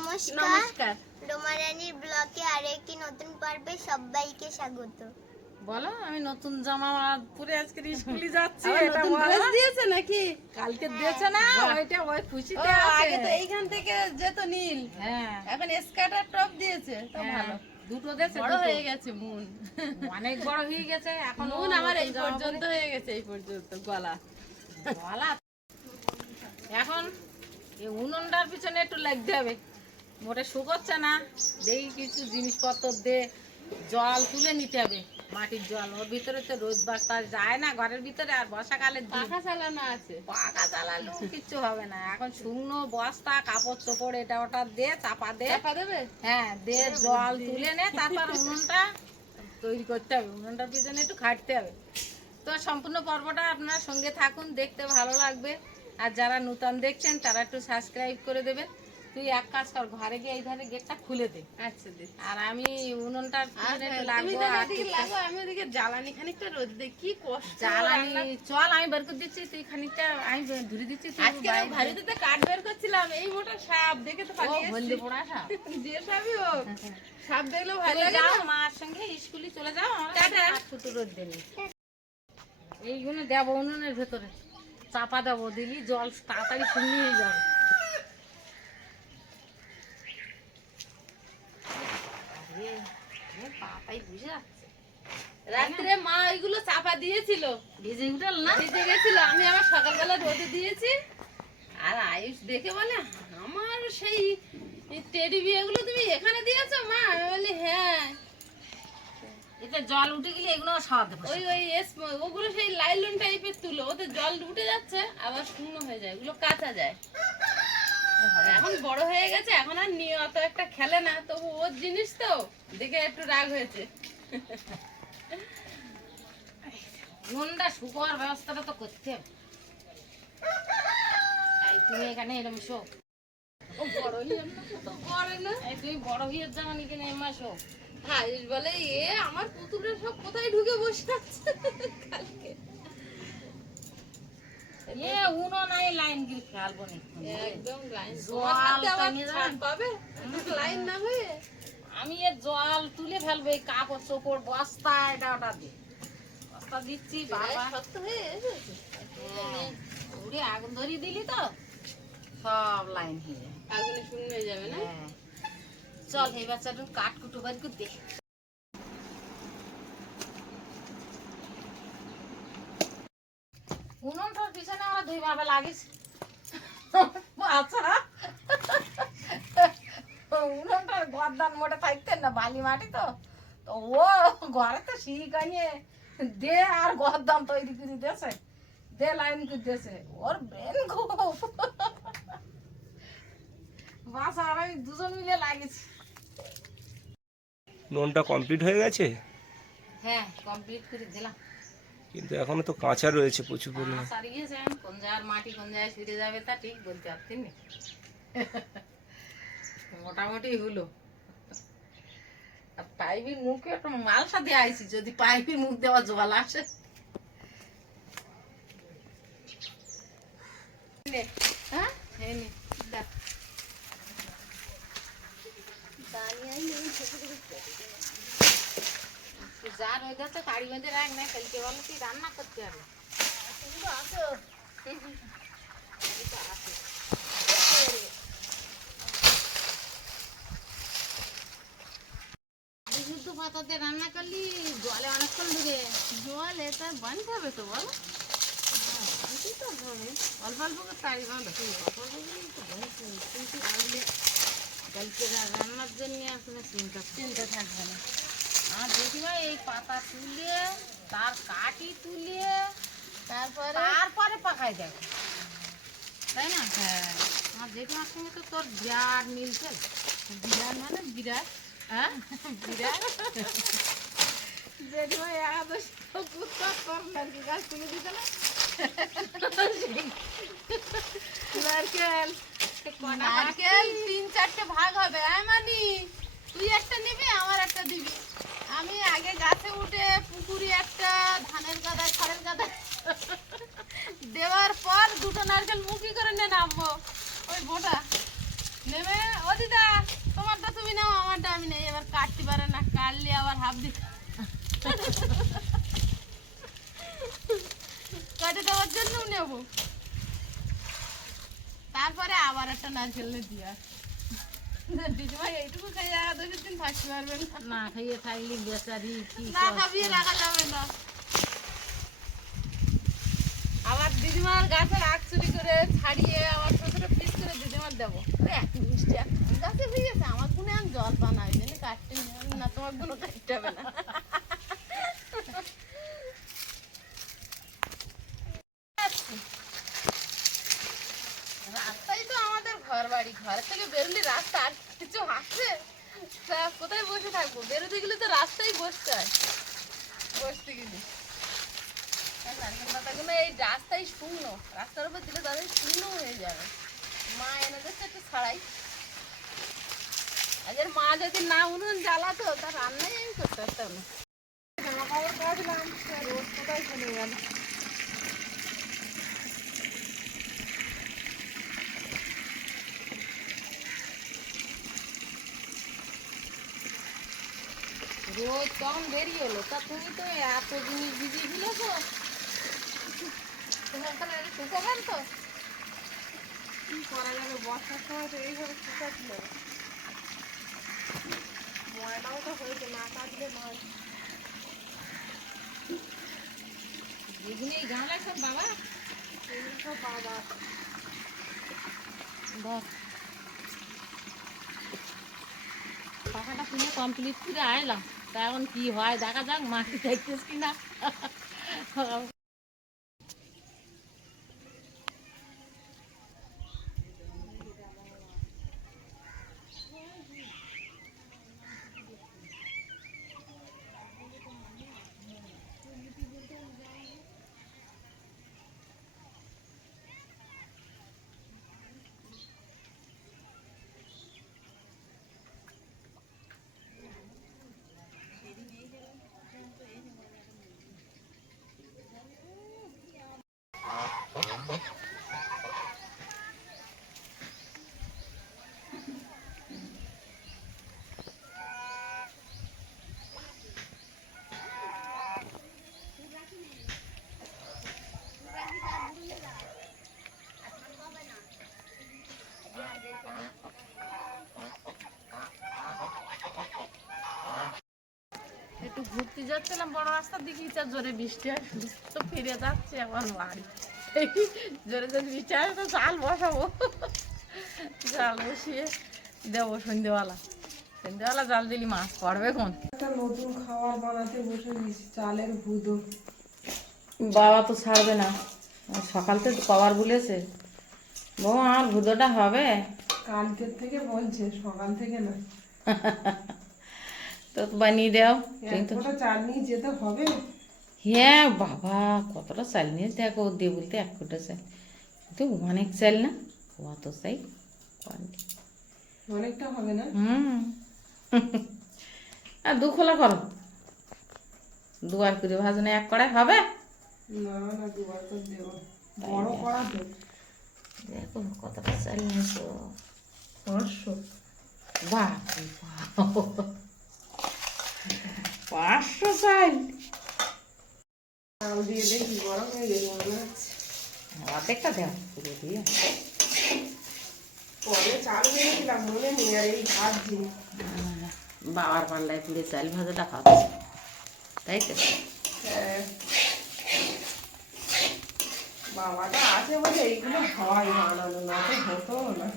নমস্কার নমস্কার। রোমারানির ব্লকে আরেকটি নতুন পর্বে সবাইকে স্বাগত। বলো, আমি নতুন জামা পরে আজকে স্কুলে যাচ্ছি। আবার এটা নতুন বলো। ড্রেস দিয়েছে নাকি? কালকে দিয়েছে না, বাহ। ওইটা ওই খুশিতে ও, আছে। আগে তো এইখান থেকে যেত নীল, হ্যাঁ এখন স্কার্ট আর টপ দিয়েছে, তো হ্যাঁ, ভালো। দুটো দেশে বড় হয়ে গেছে মন, অনেক বড় হয়ে গেছে এখন। মন আমার এই পর্যন্ত হয়ে গেছে, এই পর্যন্ত গলা। গলা এখন এই উনুনটার পিছনে একটু লাগতে হবে, মোটে শুকোচ্ছে না। দেখি কিছু জিনিসপত্র দে, জল তুলে নিতে হবে, মাটির জল। ওর ভিতরে তো রোদ বাতাস যায় না ঘরের ভিতরে, আর বর্ষাকালের দিন পাখা চালানো আছে। পাকা চালালেও কিচ্ছু হবে না। এখন শুকনো বস্তা, কাপড় চোপড়, এটা ওটা দে, চাপা দে। চাপা দেবে? হ্যাঁ, দে, জল তুলে নে, তারপর উনুনটা তৈরি করতে হবে। উনুনটার পিছনে একটু খাটতে হবে। তো সম্পূর্ণ পর্বটা আপনার সঙ্গে থাকুন, দেখতে ভালো লাগবে। আর যারা নতুন দেখছেন তারা একটু সাবস্ক্রাইব করে দেবেন। তুই এক কাজ কর, ঘরে গিয়ে এই ধারে গেটটা খুলে দে, আচ্ছা দিদি। আর আমি উনুনটার পিছনে একটু তুমি লাগবো। তাহলে আর এদিকে লাগো, আমি ওদিকে জ্বালানি খানিকটা রোদ দে, কি কষ্ট। জ্বালানি রান্না- চল, আমি বের করে দিচ্ছি, তুই খানিকটা আমি ধরে দিচ্ছি। তুই আজকে আমি ভারীতে কাঠ বের করছিলাম, এই মোটা সাপ দেখে তো পালিয়ে হলদে এসেছি। পোড়া সাপ। যে সাপই হোক, সাপ দেখলেও ভালো চলে লাগে যাও, না? মার সঙ্গে স্কুলে চলে যাও। আমার টাটা। আর ছোট রোদ দেনি, এইগুলো দেবো উনুনের ভেতরে, চাপা দেবো, দিলি জল তাড়াতাড়ি শুকনো হয়ে যাবে। পাতাই বুঝে যাচ্ছে, রাত্রে মা ওইগুলো চাপা দিয়েছিল, ভিজে উঠল না। ভিজে গেছিল। আমি আবার সকালবেলা রোদে দিয়েছি, আর আয়ুষ দেখে বলে আমার সেই টেডি বিয়েগুলো তুমি এখানে দিয়েছো মা? আমি বলি হ্যাঁ। এতে জল উঠে গেলে এগুলো সারাতে ওই ওই ওগুলো সেই লাইলন টাইপের তুলো, ওতে জল উঠে যাচ্ছে আবার শূন্য হয়ে যায়, ওগুলো কাঁচা যায়। এখন বড় হয়ে গেছে, এখন আর নিয়ে অত একটা খেলে না, তবু ওর জিনিস তো দেখে একটু রাগ হয়েছে। উনুনটা শুকোয়ার ব্যবস্থাটা তো করতে হবে। এই তুমি এখানে এরম শো, ও বড় হয়ে না তো করে না। এই তুমি বড় হয়ে যাও নাকি না এমা শো। আয়ুষ বলে এ আমার পুতুলের সব কোথায় ঢুকে বসে আছে কালকে। এ উনো নাই, লাইন গিয়ে ফেলবো নি। একদম লাইন জল জল টানিয়ে যাবে। পাবে লাইন না হয়ে। আমি এর জল তুলে ফেলবো, এই কাপড় চোপড় বস্তা এটা ওটা দিয়ে বস্তা দিচ্ছি। বাবা শক্ত হয়ে এসেছে, উড়ে আগুন ধরিয়ে দিলি তো সব লাইন হয়ে যাবে। আগুনে শূন্য হয়ে যাবে না? হ্যাঁ, চল এই বাচ্চাটা কাঠ কুটো বাড়ি করে দে। উনুনটার পিছনে আমার দুই বাবা লাগিস। আচ্ছা, উনুনটার গর্দান মোটে থাকতেন না, বালি মাটি তো। তো ও ঘরে তো শিকানিয়ে দে, আর গর্দান তৈরি করে দিয়েছে, দে লাইন করে দিয়েছে। ওর ব্রেন খুব বাসা, আর আমি দুজন মিলে লাগিয়েছি। লোনটা কমপ্লিট হয়ে গেছে, হ্যাঁ, কমপ্লিট করে দিলাম। কিন্তু এখনো তো কাঁচা রয়েছে প্রচুর পরিমাণে। সারিয়েছেন, কোন জায়গার মাটি কোন জায়গায় ফিরে যাবে তা ঠিক বলতে পারতেন না। মোটামুটি হলো। আর পাইপের মুখে একটা মালসা দিয়ে আইছি, যদি পাইপের মুখ দেওয়া জল আসে। হ্যাঁ, এই নে, দেখ। যার হয়ে যাচ্ছে তাড়ি বেঁধে রাখ না, কালকে বলে তুই রান্না করতে হবে। শুদ্ধ পাতাতে রান্না করলি জলে অনেকক্ষণ ধরে। জল এটা বানতে হবে তো বল। অল্প অল্প করে তাড়ি বাঁধো, অল্প অল্প করেই তো বাঁধছি। কিন্তু রাঁধলে কালকে রান্নার জন্য আসলে চিন্তা থাকবে না। আর দেখিবা এই পাতা তুলে, তার কাঠি তুলে তারপরে পাকাই দেখো, তাই না? হ্যাঁ, আমার জেঠিমার সঙ্গে তো তোর বিরাট মিলছে। বিরাট মানে বিরাট। হ্যাঁ, বিরাট। জেঠিমা একাদশ কুত্তা তোর নারকেল গাছ তুলে দিতে না? নারকেল নারকেল 3-4টে ভাগ হবে। মানে তুই একটা নিবি, আমার একটা দিবি। আমি আগে গাছে উঠে পুকুরি একটা, ধানের গাদা, খড়ের গাদা দেওয়ার পর দুটো নারকেল মুখি করে নামবো ওই বোটা নেমে। ও দিদা কাটতে পারে না, কাটলে আবার হাফ দিতে কাটে দেওয়ার জন্য নেবো, তারপরে আবার একটা নারকেল দিয়ে আস। দিদিমা এইটুকু খাই রাখা 2 দিন থাকতে পারবেন না। না খাইয়ে থাকলে বেচারি কি না খাবিয়ে রাখা যাবে না। আবার দিদিমার গাছের আখ চুরি করে ছাড়িয়ে আবার ছোট ছোট পিস করে দিদিমার দেবো। এক মিষ্টি এক গাছে হয়েছে, আমার গুনে আমি জল পানা ওই জন্য কাটতে না, তোমার গুলো কাটতে হবে না। রাস্তায় তো আমাদের ঘর বাড়ি, ঘর থেকে বেরোলে রাস্তা আর কিছু আছে, তা কোথায় বসে থাকবো? বেরোতে গেলে তো রাস্তায় বসতে হয়, বসতে গেলে নারকেল পাতাগুলো এই রাস্তায় শূন্য, রাস্তার উপর দিলে তাদের শূন্য হয়ে যাবে। মা এনে দিচ্ছে একটু ছাড়াই, আজের মা যদি না উনুন জ্বালাতো তার রান্নাই আমি করতে পারতাম না। জামা কাপড় কাচলাম, রোদ কোথায় চলে গেল। রোদ তখন বেরিয়ে হলো, তা তুমি তো এত জিনিস ভিজিয়ে দিলেছো, তোমার তাহলে শুকাবেন তো? কি করা যাবে, বর্ষার সময় তো এইভাবে শুকাচ্ছিল, ময়লাও তো হয়েছে, না কাটলে নয়। এগুলো এই গামলায় সব বাবা, এগুলো সব বাবা। ধর পাখাটা কিনে কমপ্লিট করে আইলাম, তা এখন কি হয় দেখা যাক, মাটি দেখতেছ কিনা। একটু ঘুরতে যাচ্ছিলাম বড় রাস্তার দিকে, ইচ্ছা জোরে বৃষ্টি হয়, তো ফিরে যাচ্ছে আমার বাড়ি। জোরে জোরে বৃষ্টি হয় তো জাল বসাবো, জাল বসিয়ে দেবো সন্ধ্যেবেলা। সন্ধ্যেবেলা জাল দিলি মাছ পড়বে কোন। একটা নতুন খাবার বানাতে বসে গেছি, চালের ভুদো। বাবা তো ছাড়বে না, সকাল থেকে কবার বলেছে বাবা আমার ভুদোটা হবে। কালকের থেকে বলছে, সকাল থেকে না। তো বানিয়ে দাও কিন্তু। একটা চাল নিয়ে যেতে হবে। হ্যাঁ বাবা কতটা চাল নিয়ে দেখো, দিয়ে বলতে 1 কোটা চাল, কিন্তু অনেক চাল না, অত চাই অনেকটা হবে না। আর 2 খোলা করো, 2 আর করে ভাজনে 1 কড়াই হবে না না, দুবার তো দেবো, বড় করা তো। দেখো কতটা চাল নিয়েছো, 500। বাপরে বাপ, 500 চাল। চাল দিয়ে দেখি গরম হয়ে গেছে মনে হচ্ছে। অর্ধেকটা দেও পুরো দিয়ে। পরে চাল ভেজেছিলাম মনে নেই, আর এই ভাজছি। বাবার পাল্লায় পুড়ে চাল ভাজাটা খাচ্ছে, তাই তো? হ্যাঁ, বাবাটা আছে বলে এইগুলো হয় বানানো, না তো হতো না।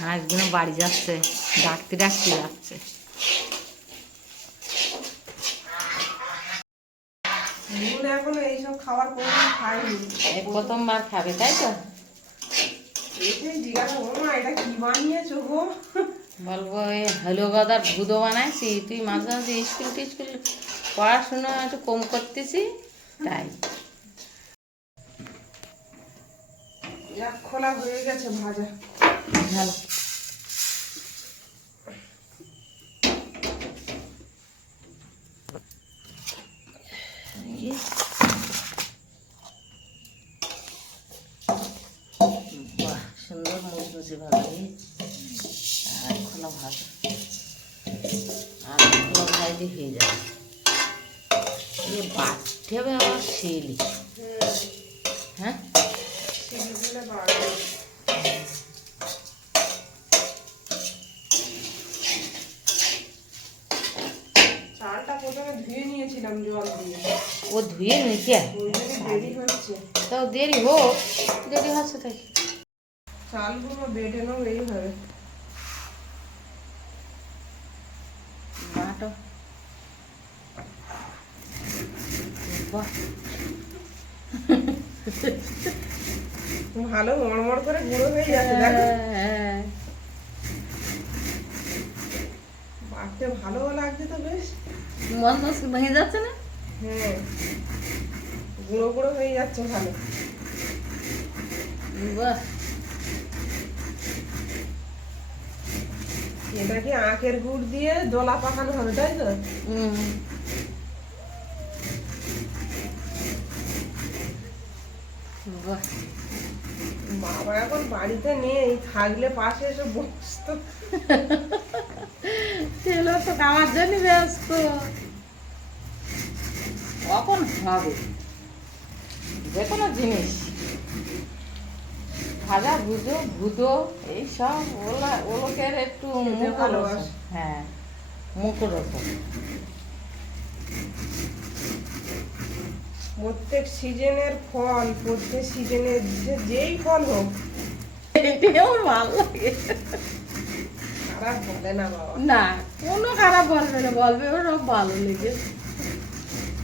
হাঁসগুলো বাড়ি যাচ্ছে, ডাকতে ডাকতে যাচ্ছে। এগুলো এখনো এইসব খাবার কোনোদিন খাইনি। এই প্রথমবার খাবে তাই তো? এসেই জিজ্ঞাসা করবো, মা এটা কি বানিয়েছো গো? বলবো এই হলো গদার ভুদো বানাইছি, তুই মাঝে মাঝে স্কুল টিস্কুল পড়াশুনো একটু কম করতেছি তাই। এক খোলা হয়ে গেছে ভাজা। ভালো বাহ, সুন্দর মুচমুচে ভাজা হয়েছে। মশলা ভাজা আর মশলা ভাজলে হয়ে যাবে। এ বাড়তে হবে আবার শিলি। হ্যাঁ শিলিগুলো বাড়বে। চালটা প্রথমে ধুয়ে নিয়েছিলাম জল দিয়ে, ও ধুয়ে নিতে ওই জন্য দেরি হচ্ছে। তাও দেরি হোক, দেরি হচ্ছে তাই চালগুলো বেটে নেবো এইভাবে। মাটো বাহ ভালো মড়মড় করে গুঁড়ো হয়ে যাচ্ছে, দেখো হ্যাঁ বাড়তে ভালো লাগছে তো বেশ। মন মস ভেঙে যাচ্ছে না। হ্যাঁ, গুঁড়ো গুঁড়ো হয়ে যাচ্ছে ভালো। বাহ এটা কি আখের গুড় দিয়ে দোলা পাকানো হবে, তাই তো? বাহ বাবা এখন বাড়িতে নেই, থাকলে পাশে এসে বসতো। ছেলে তো আমার জন্য ব্যস্ত, কখন হবে যে কোনো জিনিস ভাজা ভুজো ভুজো এইসব ওলোকের একটু মুখর ভালোবাসে। হ্যাঁ মুখর প্রত্যেক সিজনের ফল, প্রত্যেক সিজনের যেই ফল হোক এটাই আমার ভালো লাগে। খারাপ বলে না বাবা। না কোনো খারাপ বলবে না, বলবে ওর সব ভালো লেগে।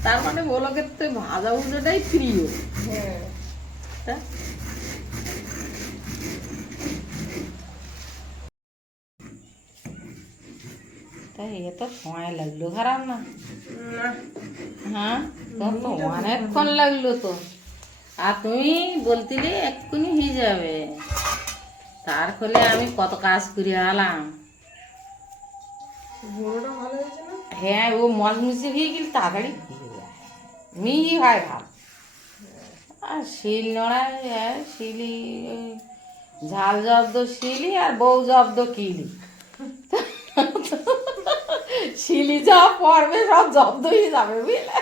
তার মানে ওলোকের তো ভাজা ভুজোটাই প্রিয়। হ্যাঁ, তা তাই এ তো সময় লাগলো খারাপ না। না হ্যাঁ তোর তো অনেকক্ষণ লাগলো তো, আর তুমি বলতিলে এক্ষুনি হয়ে যাবে, তার ফলে আমি কত কাজ করে আলাম। গুঁড়োটা ভালো হয়েছে না? হ্যাঁ ও মজমুচে হয়ে গেলে তাড়াতাড়ি হয়ে যায়, মিহি হয় ভালো। আর শিল নড়ায় শিলি ঝাল জব্দ শিলি আর বউ জব্দ কিলি, শিলি যা পড়বে সব জব্দ হয়ে যাবে বুঝলে।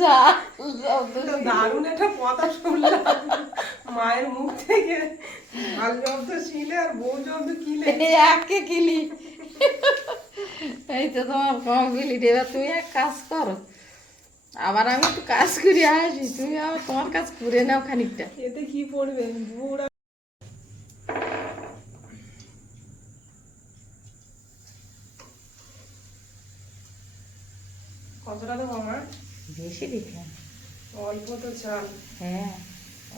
ঝাল জব্দ তো দারুণ একটা কথা শুনলাম মায়ের মুখ থেকে, ঝাল জব্দ শিলে আর বউ জব্দ কিলে। একে কিলি। এই তো তোমার কমপ্লিট। এবার তুমি এক কাজ করো, আবার আমি একটু কাজ করে আসি, তুমি আবার তোমার কাজ করে নাও খানিকটা। এতে কি পড়বে গুড়? কতটা দেবো মা? বেশি দেখলাম। অল্প তো চাল। হ্যাঁ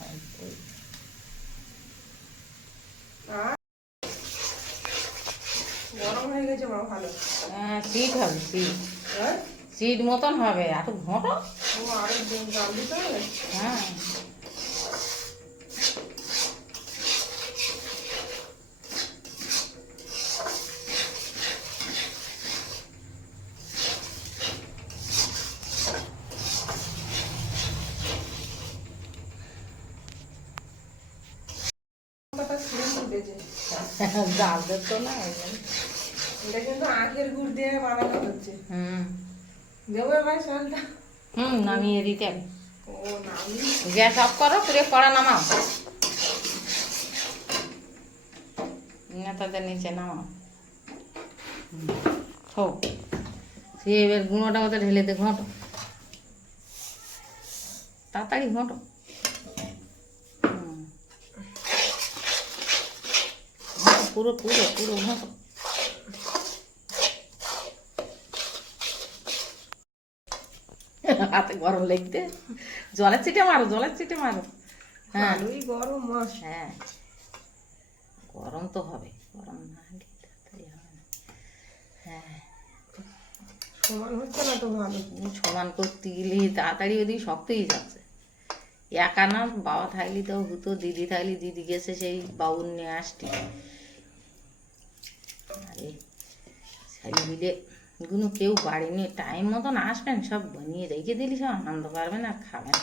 অল্পই। আর গরম হয়ে গেছে মা ভালো। হ্যাঁ সিট হবে, সিট হ্যাঁ, সিট মতন হবে, এত ঘটো। ও আরো জাল দিতে হবে। হ্যাঁ কথা ছিঁড়ে ফুটেছে। জাল তো না ওই জন্য। এটা কিন্তু আখের গুড় দিয়ে বানানো হচ্ছে। দেবো এবার চালটা। নামিয়ে দিতে হবে। ও নামি গ্যাস অফ করো, পুরে কড়া নামাও, নেতাদের নিচে নামাও। হোক সে এবার গুঁড়োটা ওতে ঢেলে দে, ঘঁটো তাড়াতাড়ি ঘঁটো। পুরো পুরো পুরো ঘঁটো। হাতে গরম লাগতে জলের চিটে মারো, জলের চিটে মারো। হ্যাঁ ভালোই গরম মাছ। হ্যাঁ গরম তো হবে, গরম না হলে তাড়াতাড়ি হবে না। হ্যাঁ সমান হচ্ছে না তো ভালো। সমান করতে গেলে তাড়াতাড়ি ওদিকে শক্ত হয়ে যাচ্ছে। একা না, বাবা থাকলে তো হতো, দিদি থাকলে দিদি গেছে সেই বাবুর নিয়ে আসটি। আরে ছেলে মিলে এগুলো কেউ বাড়ি নিয়ে টাইম মতন আসবেন, সব বানিয়ে রেখে দিলি সব আনন্দ পারবেন আর খাবেন।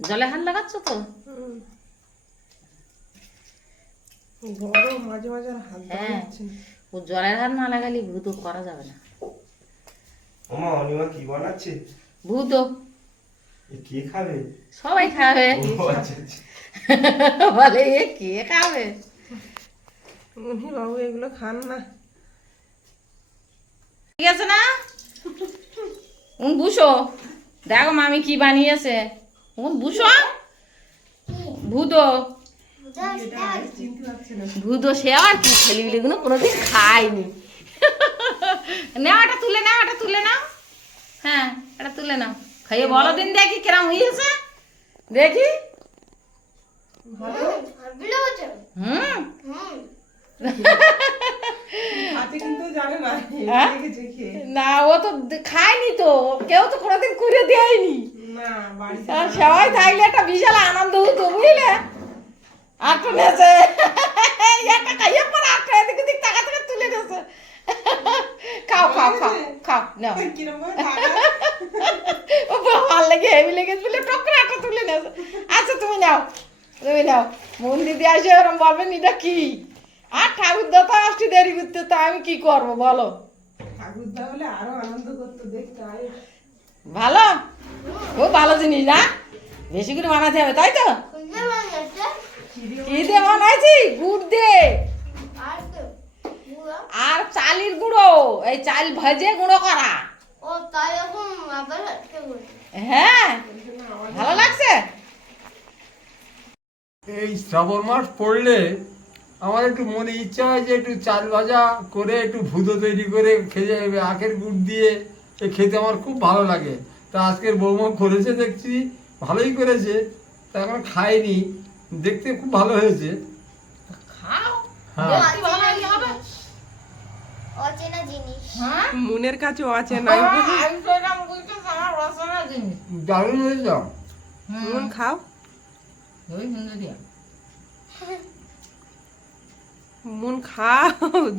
জলে হাত লাগাচ্ছ তো? গরম মাঝে মাঝে আর হাত দেওয়া হ্যাঁ। যাচ্ছে না। ও জলের হাত না লাগালে ভূত করা যাবে না। ওমা অনিমা কি বানাচ্ছে? ভূত এ কে খাবে? সবাই খাবে। ও আচ্ছা আচ্ছা। বলে এ কে খাবে? উনি বাবু এগুলো খান না। ঠিক আছে না? বুঝো দেখো মামি কি বানিয়েছে। বুঝো ভূত চিনতে পারছি না। ভূত সে আবার কি ছেলেগুলো কোনোদিন খায়নি। নাও এটা তুলে নাও, এটা তুলে নাও। হ্যাঁ এটা তুলে নাও, খাইয়ে বলো দিন দেখি কিরম হয়েছে দেখি। হুম হাতে কিন্তু জানে না হ্যাঁ? দেখেছে খেয়ে। না ও তো খায়নি, তো কেউ তো কোনোদিন করে দেয়নি। না বাড়িতে আর সবাই থাকলে একটা বিশাল আনন্দ হতো বুঝলে। আটটা নেছে একটা খাইয়ে পর আটটা এদিক ওদিক টাকা টাকা তুলে নেছে। খাও খাও খাও খাও নাও। কিরম ভাবে তাকায়। ও ভালো লেগে হেভি লেগেছে বলে টক করে আটটা তুলে নেছে। আচ্ছা তুমি নাও, তুমি নাও। মন দিদি আসে ওরম বলবেন এটা কি। আর ঠাকুর দাতা আসতে দেরি করতে, তা আমি কি করবো বলো। ঠাকুরদা হলে আরো আনন্দ করতো দেখতে। আরে ভালো, খুব ভালো জিনিস না, বেশি করে বানাতে হবে তাই তো। কি দিয়ে বানাইছি? গুড় দিয়ে আর চালের গুঁড়ো, এই চাল ভেজে গুঁড়ো করা। হ্যাঁ ভালো লাগছে। এই শ্রাবণ মাস পড়লে আমার একটু মনে ইচ্ছা হয় যে একটু চাল ভাজা করে একটু ভুতো তৈরি করে খেয়ে আখের গুড় দিয়ে খেতে আমার খুব ভালো লাগে। তা আজকের বৌমা করেছে দেখছি, ভালোই করেছে। তা এখন খাইনি, দেখতে খুব ভালো হয়েছে। খাও, হ্যাঁ দেখতে ভালো লাগলে হবে। অচেনা জিনিস। হ্যাঁ মনের কাছেও আছে না। আমি তো এরকম বুঝতে আমার রসনা জিনিস। দারুণ হয়েছে। মন খাও। ওই সুন্দর দিয়া মন খাও,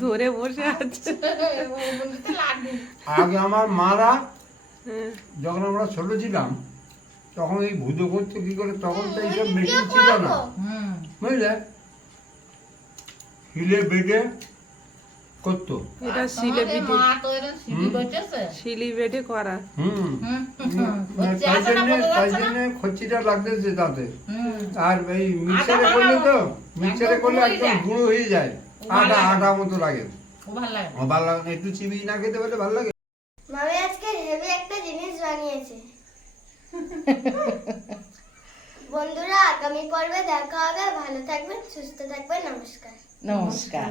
ধরে বসে আছে। আগে আমার মারা হ্যাঁ। যখন আমরা ছোট ছিলাম তখন এই ভুতো করতে কি করে, তখন তো এইসব মেশিন ছিল না, বুঝলে, হিলে বেটে করতো। এটা শিলে পিঠে, মা তো এরকম সিঁড়ি বসেছে। শিলি বেটে করা। তাই জন্য খচ্চিটা লাগতেছে তাতে। আর এই মিক্সারে করলে তো, মিক্সারে করলে একদম গুঁড়ো হয়ে যায়, আটা আটা মতো লাগে। খুব ভালো লাগে। ভালো লাগে না, একটু চিবি না খেতে পারলে ভালো লাগে। মামি আজকে হেভি একটা জিনিস বানিয়েছে। বন্ধুরা আগামী পর্বে দেখা হবে। ভালো থাকবেন, সুস্থ থাকবেন। নমস্কার। নমস্কার।